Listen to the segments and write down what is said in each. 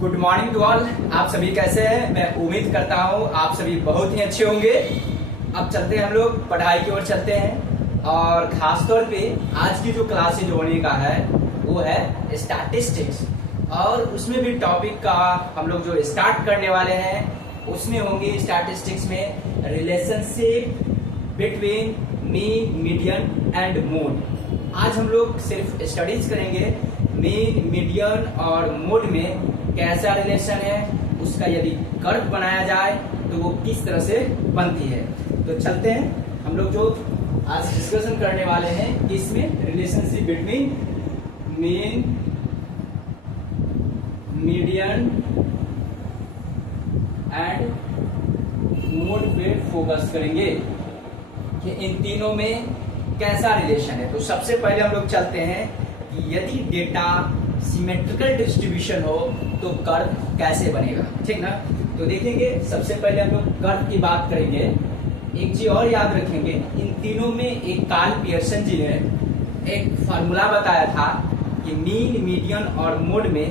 Good morning to all. आप सभी कैसे हैं? मैं उम्मीद करता हूँ आप सभी बहुत ही अच्छे होंगे। अब चलते हैं, हम लोग पढ़ाई की ओर चलते हैं और खास तौर पे आज की जो क्लासेज होने का है वो है स्टैटिस्टिक्स, और उसमें भी टॉपिक का हम लोग जो स्टार्ट करने वाले हैं उसमें होंगे स्टैटिस्टिक्स में relationship between mean, median and mode. आज हम लोग सिर्फ स्टडीज करेंगे मीन, मीडियन और मोड में कैसा रिलेशन है, उसका यदि कर्व बनाया जाए तो वो किस तरह से बनती है। तो चलते हैं, हम लोग जो आज डिस्कशन करने वाले हैं इसमें relationship between mean, median and mode पे फोकस करेंगे कि इन तीनों में कैसा रिलेशन है। तो सबसे पहले हम लोग चलते हैं कि यदि डेटा सिमेट्रिकल डिस्ट्रीब्यूशन हो तो कर्व कैसे बनेगा, ठीक ना। तो देखेंगे, सबसे पहले हम लोग कर्व की बात करेंगे। एक चीज और याद रखेंगे, इन तीनों में एक कार्ल पियर्सन जी ने एक फार्मूला बताया था कि मीन, मीडियन और मोड में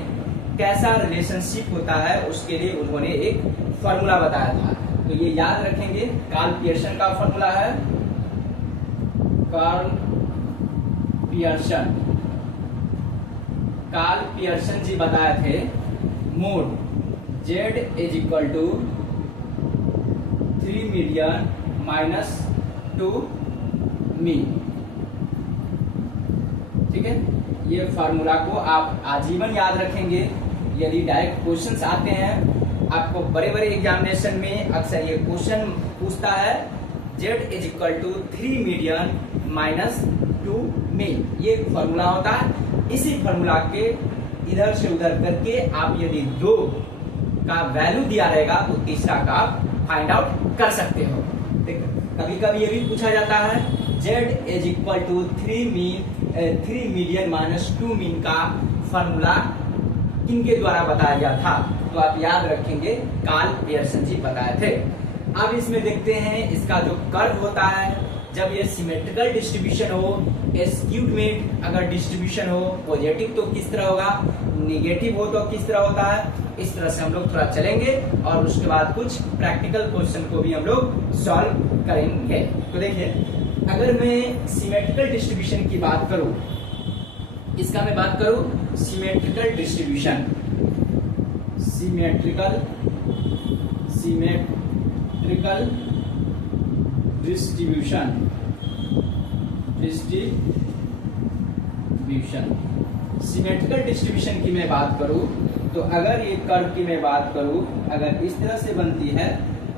कैसा रिलेशनशिप होता है, उसके लिए उन्होंने एक फार्मूला बताया था। तो ये याद रखेंगे, कार्ल पियर्सन का फार्मूला है, कार्ल पियर्सन जी बताए थे mode Z is equal to 3 median minus 2 mean. ठीक है, ये फार्मूला को आप आजीवन याद रखेंगे। यदि डायरेक्ट क्वेश्चंस आते हैं आपको बड़े बड़े एग्जामिनेशन में, अक्सर ये क्वेश्चन पूछता है Z is equal to 3 median minus 2 mean. ये फार्मूला होता है। इसी फार्मूला के इधर से उधर करके आप यदि 2 का वैल्यू दिया रहेगा तो तीसरा का आप फाइंड आउट कर सकते हो। कभी कभी ये भी पूछा जाता है Z is equal to 3 median minus 2 mean का फार्मूला किनके द्वारा बताया गया था। तो आप याद रखेंगे, कार्ल पियर्सन जी बताए थे। अब इसमें देखते हैं इसका जो कर्व होता है, जब ये सिमेट्रिकल डिस्ट्रीब्यूशन हो, स्क्यूड में अगर डिस्ट्रीब्यूशन हो, पॉजिटिव तो किस तरह होगा, नेगेटिव हो तो किस तरह होता है, इस तरह से हम लोग थोड़ा चलेंगे और उसके बाद कुछ प्रैक्टिकल क्वेश्चन को भी हम लोग सॉल्व करेंगे। तो देखिए, अगर मैं सिमेट्रिकल डिस्ट्रीब्यूशन की बात करूं, इसका मैं बात करूं symmetrical distribution, symmetrical symmetrical distribution की मैं बात करूं तो अगर ये कर्व की मैं बात करूं, अगर इस तरह से बनती है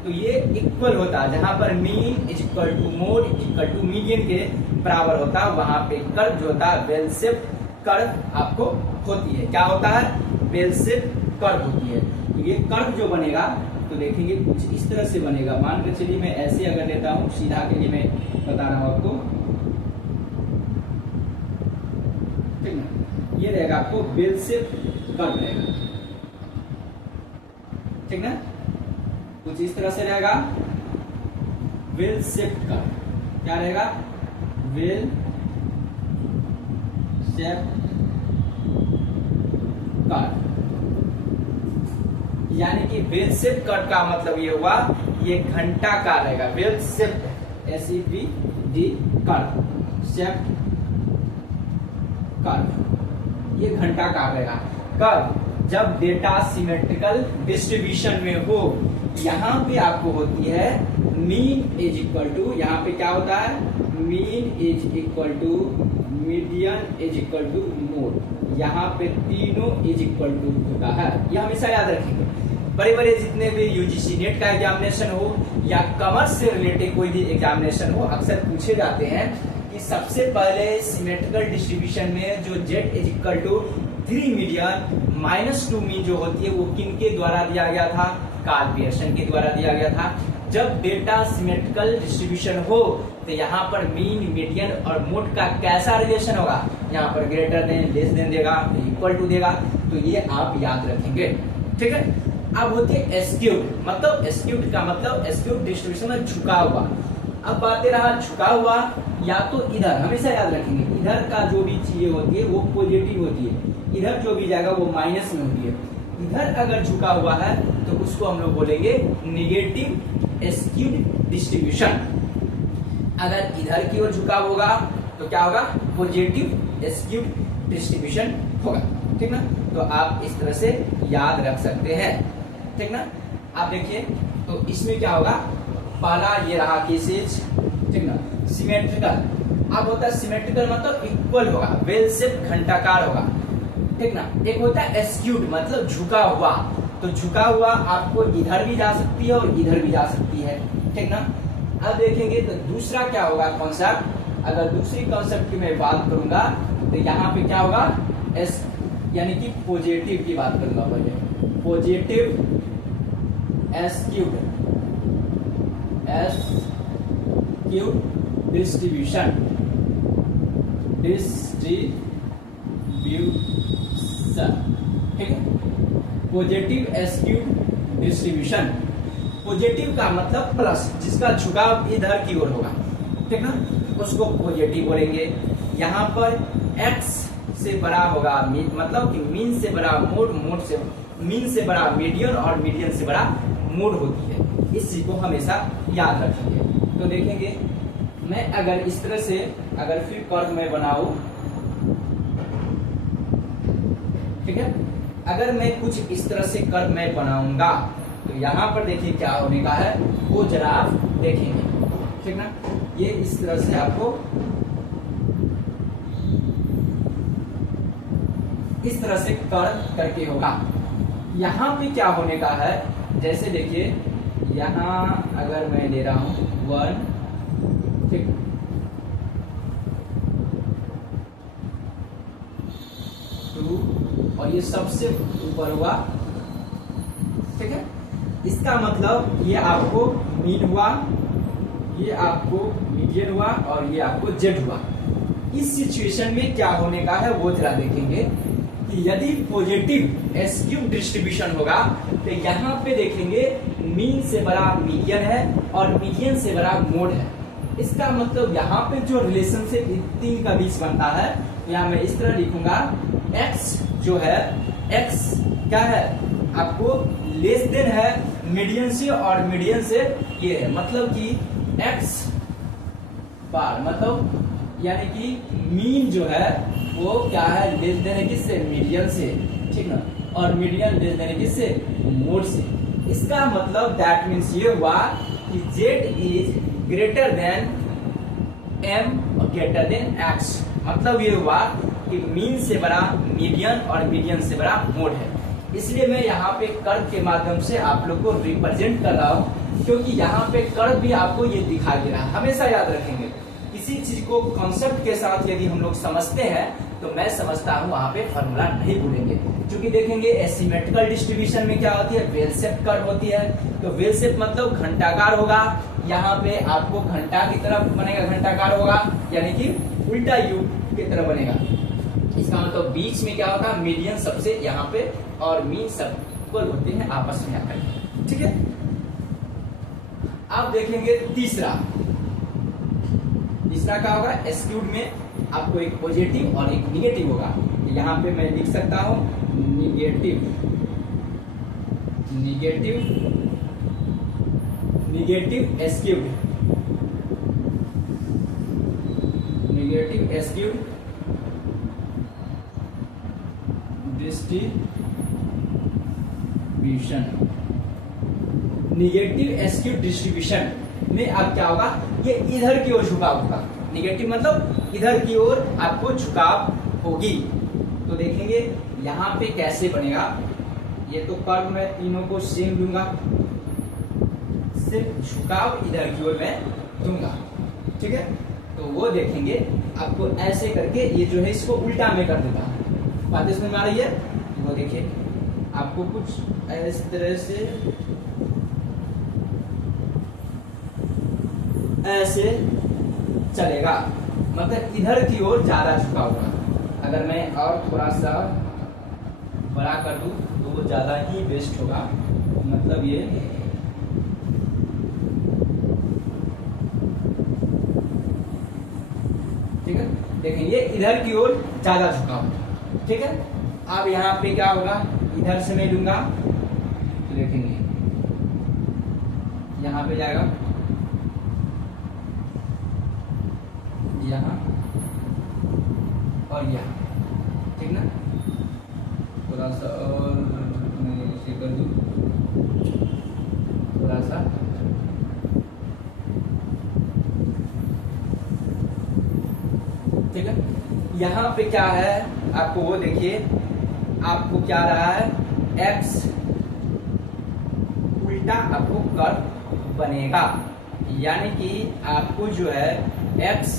तो ये इक्वल होता है, जहां पर mean is equal to mode is equal to median के बराबर होता है, वहां पे कर्व जो होता है बेल शेप कर्व आपको होती है। क्या होता है? बेल शेप कर्व होती है। तो ये कर्व जो बनेगा तो देखेंगे कुछ इस तरह से बनेगा। मान के चलिए मैं ऐसे अगर लेता हूं, सीधा के लिए मैं बता रहा हूं आपको, ठीक ना। ये रहेगा आपको बेल शेप कर्व रहेगा, ठीक ना। कुछ इस तरह से रहेगा बेल शेप कर्व। क्या रहेगा? बेल शेप कर्व, यानी कि बेल शेप कर्व का मतलब ये हुआ ये घंटाकार रहेगा। Bell shape SEPD curve, shape curve, ये घंटाकार रहेगा। कब? जब डेटा सिमेट्रिकल डिस्ट्रीब्यूशन में हो। यहाँ पे आपको होती है मीन इज इक्वल टू, यहाँ पे क्या होता है, mean is equal to median is equal to mode. यहाँ पे तीनों इज इक्वल टू होता है। यह हमेशा याद रखेंगे। बड़े बड़े जितने भी UGC नेट का एग्जामिनेशन हो या कॉमर्स से रिलेटेड कोई भी एग्जामिनेशन हो, अक्सर पूछे जाते हैं कि सबसे पहले सिमेट्रिकल डिस्ट्रीब्यूशन में जो Z is equal to 3 median minus 2 mean जो होती है वो किनके द्वारा दिया गया था? कार्ल पियर्सन के द्वारा दिया गया था। जब डेटा सिमेट्रिकल डिस्ट्रीब्यूशन हो तो यहाँ पर मीन, मीडियन और मोड का कैसा रिलेशन होगा? यहाँ पर ग्रेटर देन, लेस देन देगा, इक्वल टू देगा। तो ये आप याद रखेंगे, ठीक है। अब होती है स्क्यूड, मतलब स्क्यूड का मतलब स्क्यूड डिस्ट्रीब्यूशन में झुका हुआ। अब बातें रहा झुका हुआ, या तो इधर हमेशा याद रखेंगे, इधर का जो भी चीजें होती है वो पॉजिटिव होती है, इधर जो भी जाएगा वो माइनस में होती है। इधर अगर झुका हुआ है तो उसको हम लोग बोलेंगे निगेटिव एस्क्यूड डिस्ट्रीब्यूशन। अगर इधर की ओर झुका होगा तो क्या होगा, पॉजिटिव एस्क्यूड डिस्ट्रीब्यूशन होगा। ठीक ना, तो आप इस तरह से याद रख सकते हैं। ठीक ना, आप देखिए तो इसमें क्या होगा, पहला ये रहा केसेज, ठीक ना, सिमेट्रिकल। अब होता है सिमेट्रिकल मतलब इक्वल होगा, वेल शेप घंटाकार होगा। ठीक ना, एक होता है एस्क्यूड मतलब झुका हुआ, तो झुका हुआ आपको इधर भी जा सकती है और इधर भी जा सकती है। ठीक ना, अब देखेंगे तो दूसरा क्या होगा कॉन्सेप्ट, अगर दूसरी कॉन्सेप्ट की मैं बात करूंगा तो यहाँ पे क्या होगा, एस यानी कि पॉजिटिव की बात करूंगा पहले, पॉजिटिव एस्क्यूड डिस्ट्रीब्यूशन, ठीक है, पॉजिटिव एस्क्यूड डिस्ट्रीब्यूशन। पॉजिटिव का मतलब प्लस, जिसका झुकाव इधर की ओर होगा, ठीक ना, उसको पॉजिटिव बोलेंगे। यहाँ पर x से बड़ा होगा मतलब कि मीन से बड़ा मोड, मोड से मीन से बड़ा मीडियन और मीडियन से बड़ा मोड होती है। इस चीज को हमेशा याद रखेंगे। तो देखेंगे मैं अगर इस तरह से अगर फिर कर्व में बनाऊं, ठीक है, अगर मैं कुछ इस तरह से कर्व में बनाऊंगा तो यहाँ पर देखिए क्या होने का है, वो जरा आप देखेंगे। ठीक ना, ये इस तरह से आपको इस तरह से कर्व करके होगा। यहाँ पे क्या होने का है, जैसे देखिए यहाँ अगर मैं ले रहा हूं 1, ठीक, और ये सबसे ऊपर हुआ। ठीक है, इसका मतलब ये आपको मीन हुआ, ये आपको मीडियन हुआ और ये आपको जेड हुआ। इस सिचुएशन में क्या होने का है वो जरा देखेंगे कि यदि पॉजिटिव एस्क्यूड डिस्ट्रीब्यूशन होगा तो यहाँ पे देखेंगे मीन से बड़ा मीडियन है और मीडियन से बड़ा मोड है। इसका मतलब यहाँ पे जो रिलेशनशिप तीन का बीच बनता है, यहाँ मैं इस तरह लिखूंगा, x जो है, x क्या है आपको लेस देन है मीडियन से और मीडियन से ये है, मतलब कि x बार मतलब यानी कि मीन जो है वो क्या है, लेस देन है किससे, मीडियन से, ठीक ना, और मीडियन लेस देन है किससे, मोड से। इसका मतलब दैट मीन्स ये हुआ कि z is greater then m और ग्रेटर देन x। मतलब ये हुआ कि मीन से बड़ा मीडियन और मीडियन से बड़ा मोड है। इसलिए मैं यहाँ पे कर्व के माध्यम से आप लोग को रिप्रेजेंट कर रहा हूँ, क्योंकि यहाँ पे कर्व भी आपको ये दिखाई दे रहा है। हमेशा याद रखेंगे, किसी चीज को कॉन्सेप्ट के साथ यदि हम लोग समझते हैं तो मैं समझता हूँ वहां पे फॉर्मूला नहीं भूलेंगे। क्योंकि देखेंगे एसिमेट्रिकल डिस्ट्रीब्यूशन में क्या होती है, वेल शेप कर्व होती है। तो वेल शेप मतलब घंटाकार होगा, यहाँ पे आपको घंटा की तरफ बनेगा, घंटाकार होगा यानी कि उल्टा यू की तरफ बनेगा। इसका मतलब बीच में क्या होगा, मीडियन सबसे यहाँ पे और मीन सब इक्वल होते हैं आपस में आकर। ठीक है, अब देखेंगे तीसरा क्या होगा, एस्क्यूड में आपको एक पॉजिटिव और एक निगेटिव होगा। यहाँ पे मैं लिख सकता हूं निगेटिव एस्क्यूड डिस्ट्रीब्यूशन। निगेटिव एस्क्यूड डिस्ट्रीब्यूशन में अब क्या होगा, ये इधर की ओर झुकाव होगा। निगेटिव मतलब इधर की ओर आपको झुकाव होगी। तो देखेंगे यहाँ पे कैसे बनेगा। ये तो कर्व मैं तीनों को सेम दूंगा, सिर्फ झुकाव इधर की ओर मैं दूंगा। ठीक है, तो वो देखेंगे आपको ऐसे करके, ये जो है इसको उल्टा में कर देता हूं। बात समझ में आ रही है? वो देखिए आपको कुछ इस तरह से ऐसे चलेगा, मतलब इधर की ओर ज्यादा झुका होगा। अगर मैं और थोड़ा सा बड़ा कर दूं तो वो ज्यादा ही बेस्ट होगा। मतलब ये ठीक है, देखेंगे इधर की ओर ज्यादा झुका होगा। ठीक है, अब यहाँ पे क्या होगा, इधर से मैं लूंगा तो देखेंगे यहाँ पे जाएगा, यहाँ और यहाँ, ठीक ना। थोड़ा सा और मैं इसे कर दूँ, थोड़ा सा ठीक है। यहाँ पे क्या है आपको वो देखिए, आपको क्या रहा है, एक्स उल्टा आपको कर्व बनेगा, यानी कि आपको जो है एक्स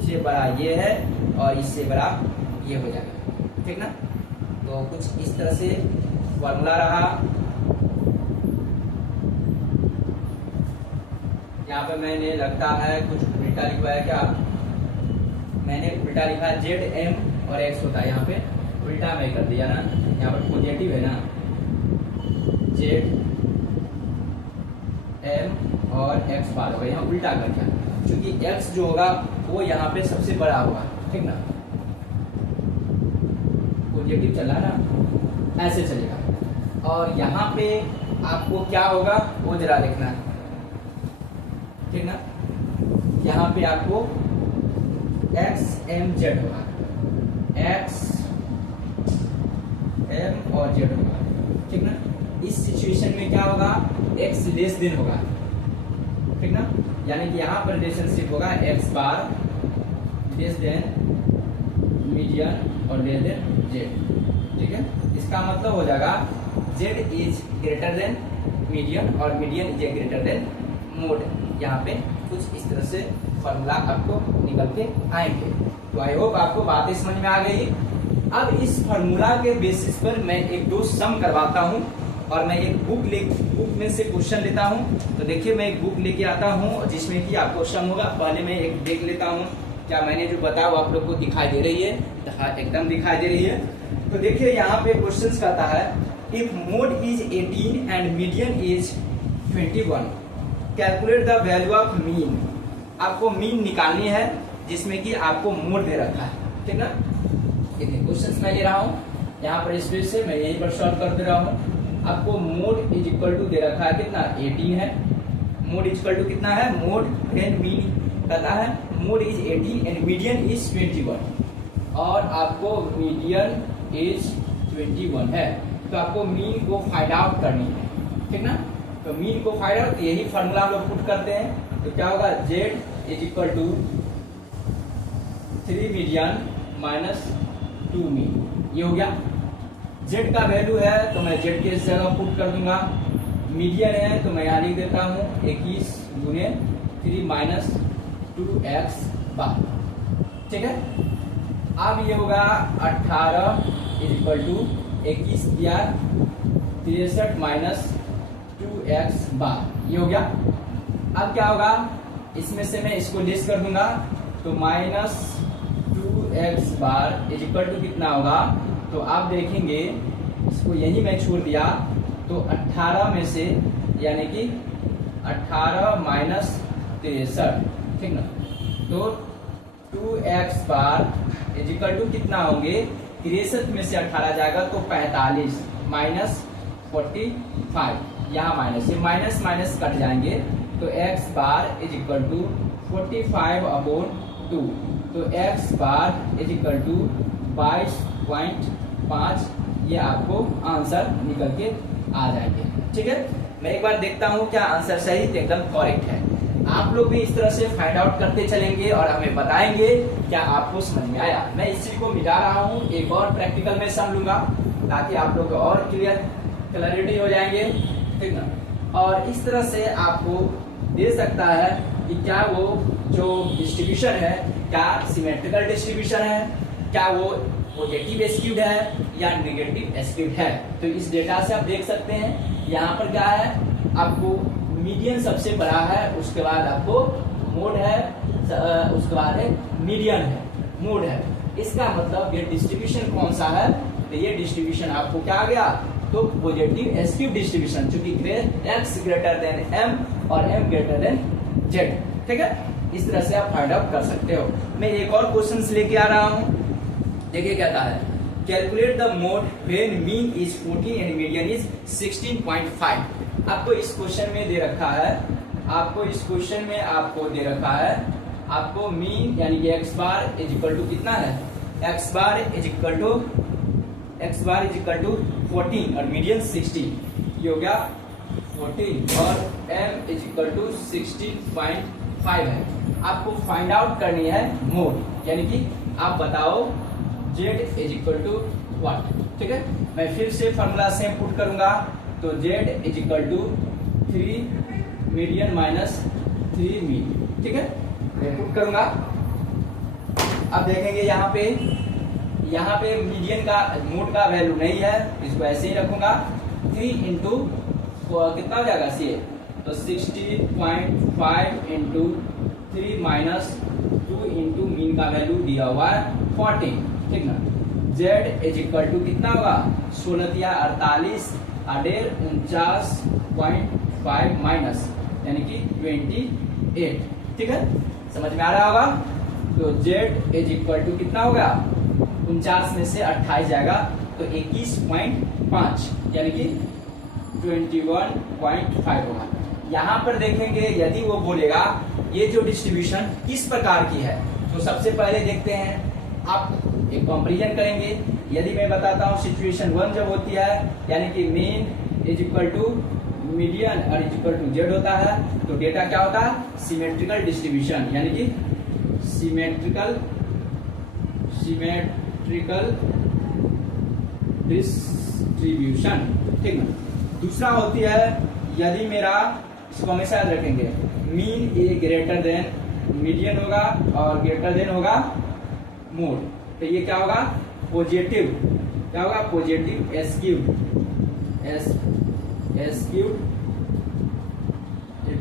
से बड़ा ये है और इससे बड़ा ये हो जाएगा, ठीक ना। तो कुछ इस तरह से फॉर्मूला रहा। यहाँ पे मैंने लगता है कुछ उल्टा लिखा है, क्या मैंने उल्टा लिखा है, जेड एम और एक्स होता है, यहाँ पे उल्टा मैं कर दिया ना, यहाँ पर पॉजिटिव है ना, जेड एम और एक्स बार होगा, यहाँ उल्टा कर दिया, क्योंकि एक्स जो होगा वो यहाँ पे सबसे बड़ा होगा, ठीक ना। पॉजिटिव चला ना, ऐसे चलेगा। और यहाँ पे आपको क्या होगा वो जरा देखना है, ठीक ना। यहाँ पे आपको एक्स एम जेड होगा, एक्स एम और जेड होगा, ठीक ना। इस सिचुएशन में क्या होगा, एक्स लेस देन होगा, ठीक ना, यानी कि यहाँ पर रिलेशनशिप होगा x bar less than median और लेस देन जेड, ठीक है। इसका मतलब हो जाएगा z is greater than median और median is greater than mode. यहाँ पे कुछ इस तरह से फॉर्मूला आपको निकल के आएंगे। तो आई होप आपको बातें समझ में आ गई। अब इस फॉर्मूला के बेसिस पर मैं एक दो सम करवाता हूँ और मैं एक बुक में से क्वेश्चन लेता हूँ। तो देखिए मैं एक बुक लेके आता हूँ जिसमें कि आपको सम होगा। पहले मैं एक देख लेता हूँ क्या मैंने जो बताया वो आप लोग को दिखाई दे रही है, एकदम दिखाई दे रही है। तो देखिए यहाँ पे क्वेश्चन कहता है if mode is 18 and median is 21 calculate the value of mean. आपको मीन निकालनी है जिसमें कि आपको मोड दे रखा है, ठीक ना। क्वेश्चन मैं ले रहा हूँ यहाँ पर स्पेस से मैं यहीं पर सॉल्व कर दे रहा हूँ। आपको मोड इज इक्वल टू दे रखा है कितना 18 है, मोड इज इक्वल टू कितना है, मोड एंड मीन कहता है mode is 18 and median is 21 और आपको मीडियन इज 21 है। तो आपको मीन को फाइंड आउट करनी है, ठीक ना। तो मीन को फाइंड आउट यही फॉर्मूला हम लोग पुट करते हैं। तो क्या होगा z is equal to 3 median minus 2 mean, ये हो गया। z का वैल्यू है तो मैं z के जगह पुट कर दूंगा। मीडियन है तो मैं यहाँ लिख देता हूँ 21 गुने 3 माइनस 2x बार, ठीक है। अब ये होगा 18 इज इक्वल टू 21 दिया 63 माइनस 2x बार, ये हो गया। अब क्या होगा इसमें से मैं इसको लेस कर दूंगा तो minus 2x bar is equal to कितना होगा। तो आप देखेंगे इसको यही मैं छोड़ दिया तो 18 में से यानी कि 18 माइनस 63, ठीक ना। तो 2x bar is equal to कितना होंगे, 63 में से 18 जाएगा तो 45 माइनस 45, यहाँ माइनस, ये माइनस माइनस कट जाएंगे तो x bar is equal to 45/2। तो x bar is equal to 22.5, ये आपको आंसर निकल के आ जाएंगे, ठीक है। मैं एक बार देखता हूँ क्या आंसर सही एकदम करेक्ट है। आप लोग भी इस तरह से फाइंड आउट करते चलेंगे और हमें बताएंगे क्या आपको समझ में आया। मैं इस चीज को मिटा रहा हूँ, एक और प्रैक्टिकल में सम लूंगा ताकि आप लोग और क्लियरिटी हो जाएंगे, ठीक ना। और इस तरह से आपको दे सकता है कि क्या वो जो डिस्ट्रीब्यूशन है क्या सिमेट्रिकल डिस्ट्रीब्यूशन है, क्या वो पॉजिटिव स्क्यूड है या नेगेटिव स्क्यूड है। तो इस डेटा से आप देख सकते हैं यहाँ पर क्या है, आपको मीडियन सबसे बड़ा है, उसके बाद आपको मोड है, उसके बाद है मीडियन है, मोड है। इसका मतलब ये डिस्ट्रीब्यूशन कौन सा है, तो ये डिस्ट्रीब्यूशन आपको क्या आ गया, तो पॉजिटिव स्क्यूड डिस्ट्रीब्यूशन, चूंकि x ग्रेटर देन m और m ग्रेटर देन z, ठीक है। इस तरह से आप फाइंड आउट कर सकते हो। मैं एक और क्वेश्चन लेके आ रहा हूँ, देखिए क्या कहता है calculate the mode when mean is 14 and median is 16.5। आपको इस क्वेश्चन में दे रखा है, आपको मीन यानी कि x bar is equal to कितना है, x bar is equal to 14 और मीडियन 16, ये हो गया 14 और m इज इक्वल टू 16.5 है। आपको फाइंड आउट करनी है मोड, यानी कि आप बताओ z is equal to what. ठीक है, मैं फिर से फॉर्मूला सेम पुट करूंगा, तो z is equal to 3 median minus 3 mean. ठीक है, मैं पुट करूंगा। अब देखेंगे यहाँ पे मीडियन का मोड का वैल्यू नहीं है, इसको ऐसे ही रखूंगा। 3 इंटू कितना हो जाएगा सी, तो 16.5 इंटू 3 माइनस 2 इंटू मीन का वैल्यू दिया हुआ है 14। ठीक ना, z इज इक्वल टू कितना होगा, 16 48 अडेर 49.5 माइनस यानी कि 28। ठीक है, समझ में आ रहा होगा। तो z इज इक्वल टू कितना होगा, 49 में से 28 जाएगा तो 21.5 यानी कि 21.5 होगा। यहाँ पर देखेंगे यदि वो बोलेगा ये जो डिस्ट्रीब्यूशन किस प्रकार की है, तो सबसे पहले देखते हैं, आप एक कंपैरिजन करेंगे। यदि मैं बताता हूँ सिचुएशन 1 जब होती है, यानी कि mean is equal to median और इज इक्वल टू जेड होता है, तो डेटा क्या होता है, सिमेट्रिकल डिस्ट्रीब्यूशन, यानी कि सिमेट्रिकल डिस्ट्रीब्यूशन। ठीक है, दूसरा होती है यदि मेरा, इसको हमेशा याद रखेंगे, मीन ए ग्रेटर देन मीडियन होगा और ग्रेटर देन होगा मोड, तो ये क्या होगा, पॉजिटिव, क्या होगा, पॉजिटिव एस क्यूब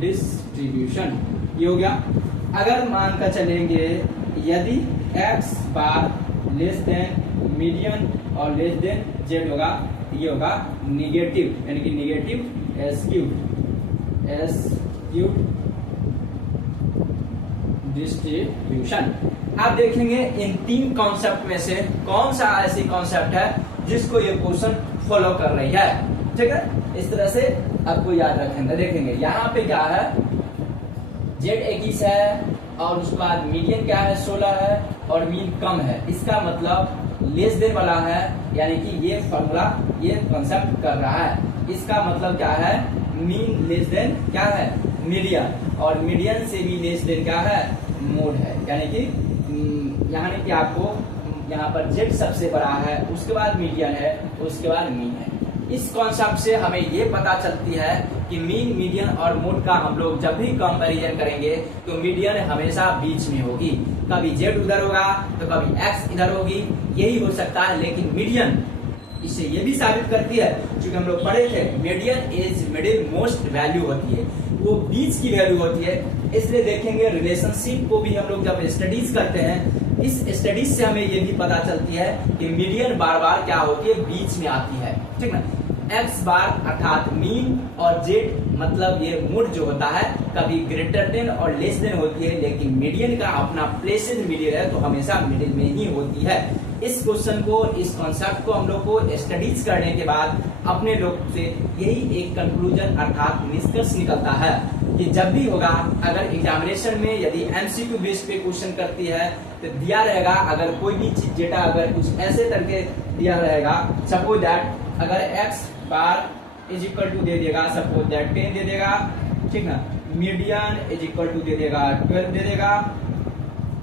डिस्ट्रीब्यूशन, ये हो गया। अगर मानकर चलेंगे यदि x bar less than median और लेस देन जेड होगा, ये होगा निगेटिव, यानी कि निगेटिव एस क्यूब डिस्ट्रीब्यूशन। आप देखेंगे इन 3 कॉन्सेप्ट में से कौन सा ऐसी कॉन्सेप्ट है जिसको ये क्वेश्चन फॉलो कर रही है। ठीक है, इस तरह से आपको याद रखेंगे। देखेंगे यहाँ पे क्या है, जेड 21 है और उसके बाद मीडियन क्या है, 16 है और मीन कम है, इसका मतलब लेस देन वाला है, यानी कि ये फॉर्मूला ये कंसेप्ट कर रहा है। इसका मतलब क्या है, मीन लेस देन क्या है, मीडियन, और मीडियन से भी लेस देन क्या है, मोड है, यानी कि आपको यहाँ पर जेड सबसे बड़ा है, उसके बाद मीडियन है, उसके बाद मीन है। इस कॉन्सेप्ट से हमें ये पता चलती है कि मीन, मीडियन और मोड का हम लोग जब भी कंपैरिजन करेंगे तो मीडियन हमेशा बीच में होगी, कभी जेड उधर होगा तो कभी एक्स इधर होगी, यही हो सकता है। लेकिन मीडियन इससे ये भी साबित करती है, क्योंकि हम लोग पढ़े थे median is middle most value होती है, वो बीच की वैल्यू होती है। इसलिए देखेंगे रिलेशनशिप को भी हम लोग जब स्टडीज करते हैं, इस स्टडीज से हमें ये भी पता चलती है कि मीडियन बार बार क्या होती है, बीच में आती है। ठीक ना, एक्स बार अर्थात मीन और जेड मतलब ये मोड जो होता है कभी ग्रेटर देन और लेस देन होती है, लेकिन मीडियन का अपना प्लेस इन मिडिल है तो हमेशा मिडिल में ही होती है। इस क्वेश्चन को, इस कॉन्सेप्ट को हम लोग को स्टडीज करने के बाद अपने लोग से यही एक कंक्लूजन अर्थात निष्कर्ष निकलता है कि जब भी होगा, अगर एग्जामिनेशन में यदि एमसीक्यू बेस पे क्वेश्चन करती है तो दिया रहेगा, अगर कोई भी चीज डेटा अगर कुछ ऐसे करके दिया रहेगा, सपोज दैट अगर x bar is equal to दे देगा, सपोज दैट 10 दे देगा, ठीक ना, मीडियन इज इक्वल टू दे देगा 12 दे देगा,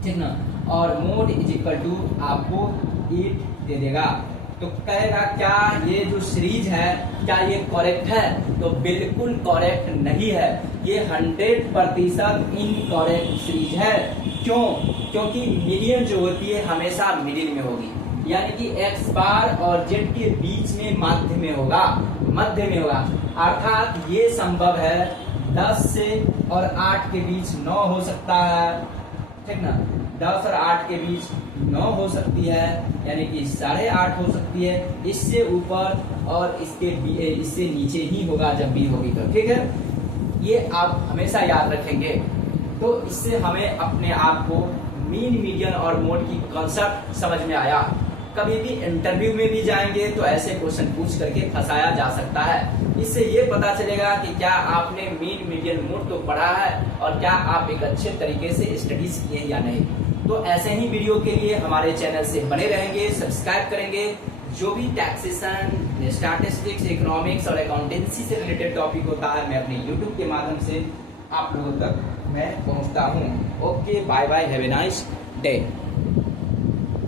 ठीक ना, और मोड इज इक्वल टू आपको 8 दे देगा, तो कहेगा क्या ये जो सीरीज है क्या ये करेक्ट है, तो बिल्कुल करेक्ट नहीं है, ये 100% इनकरेक्ट सीरीज है। क्यों? क्योंकि मीडियन जो होती है हमेशा मिडिल में होगी, यानी कि एक्स बार और जेड के बीच में मध्य में होगा, अर्थात ये संभव है 10 से और 8 के बीच 9 हो सकता है, ठीक ना, 10 और 8 के बीच 9 हो सकती है, यानी कि 8.5 हो सकती है, इससे ऊपर और इससे नीचे ही होगा जब भी होगी तो, ठीक है, ये आप हमेशा याद रखेंगे। तो इससे हमें अपने आप को मीन, मीडियन और मोड की कॉन्सेप्ट समझ में आया। कभी भी इंटरव्यू में भी जाएंगे तो ऐसे क्वेश्चन पूछ करके फंसाया जा सकता है। इससे ये पता चलेगा कि क्या आपने मीन मीडियन मोड तो पढ़ा है और क्या आप एक अच्छे तरीके से स्टडीज किए या नहीं। तो ऐसे ही वीडियो के लिए हमारे चैनल से बने रहेंगे, सब्सक्राइब करेंगे। जो भी टैक्सेशन, स्टैटिस्टिक्स, इकोनॉमिक्स और अकाउंटेंसी से रिलेटेड टॉपिक होता है मैं अपने यूट्यूब के माध्यम से आप लोगों तक मैं पहुंचता हूं। Okay, bye bye, have a nice day.